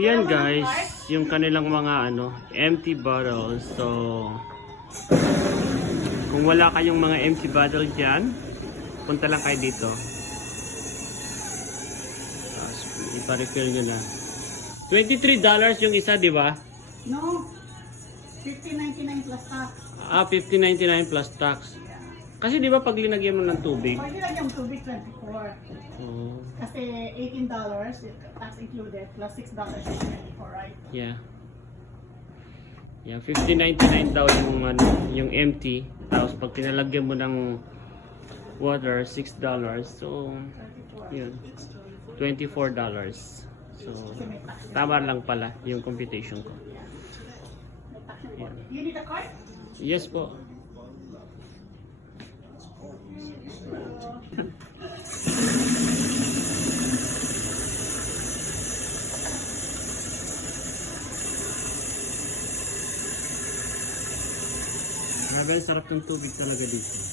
Yan guys, yung kanilang mga empty bottles. So, kung wala kayong mga empty bottle dyan, punta lang kayo dito. Tapos, ipa-refill nyo na. $23 yung isa, di ba? No. $50.99 plus tax. Ah, $50.99 plus tax. Kasi di ba pag linagyan mo ng tubig? Pag nilagyan yung tubig, 24. Oh, Kasi $18, tax included, plus $6 is 24, right? yeah. Yeah, $50.99 daw yung empty. Tapos pag tinalagyan mo ng water, $6. So, yun. $24. So, tama lang pala yung computation ko. Yeah. You need a card? Yes po. Grabe, sarap ng tubig talaga dito.